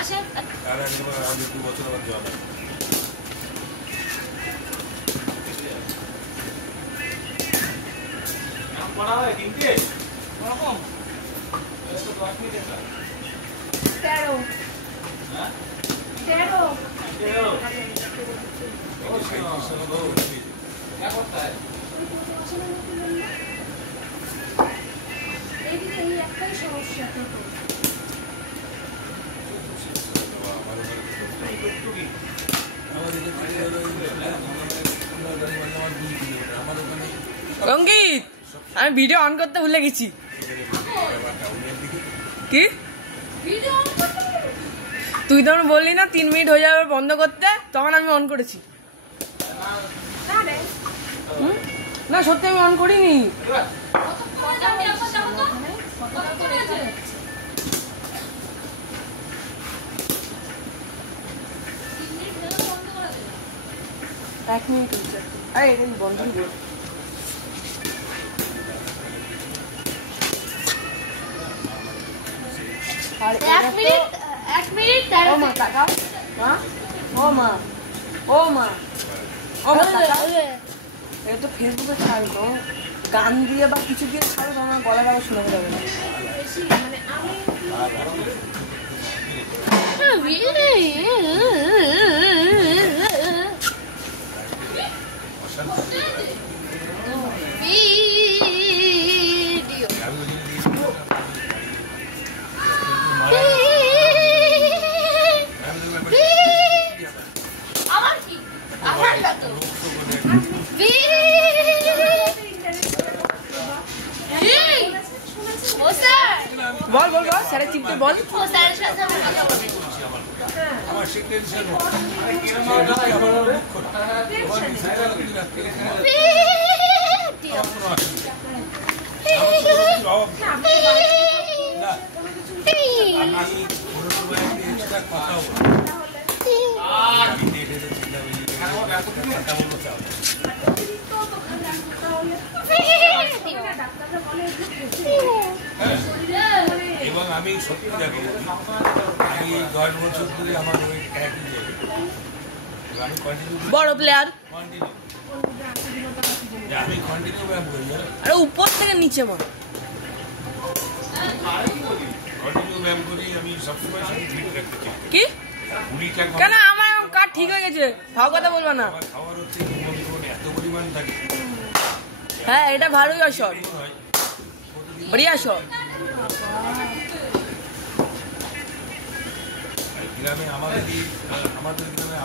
আর একবার আমি 2 বছর আবার জব নাম পড়া হয় তিনটে কোন এটা তো 10 মিনিট এটা 13 হ্যাঁ 13 ও সাইকেল বড় क्या করতে হয় এইদিকে এই একটাই সমস্যা তো রঙ্গিত আমি ভিডিও অন করতে ভুলে গেছি কি তুই তখন বললি না 3 মিনিট হয়ে যাবে বন্ধ করতে তখন আমি অন করেছি না সত্যি আমি অন করিনি এক মিনিট হচ্ছে আরে এটা বন্ধ করবো এক মিনিট ও মা তাকাও মা ও মা ও মা ও মা তাকাও এটা তো ফেসবুকে ছাড়বো গান দিয়ে বা কিছু দিয়ে ছাড়ো তো আমার গলাটা আবার শোনা যাবে না মানে আমি বল বল বল স্যারের চিপতে বল আমার সেই টেনশন এবং আমি সত্যি দেখো আমি 10 বছর ধরে আমার ওই একই আমি কন্টিনিউ বড় প্লেয়ার আমি কন্টিনিউ ব্যায়াম করি আরে উপর থেকে নিচে মা কন্টিনিউ ব্যায়াম করি আমি সবসময় ফিট রাখতে চাই কি 20 টাকা কেন আমার কার্ড ঠিক হয়ে গেছে ভাও কথা বলবা না আমার খাবার হচ্ছে হিমোগ্লোবিন এত পরিমাণ থাকে হ্যাঁ এটা ভালোই আসর হয় बढ़िया शॉट গ্রামে আমাদের গ্রামে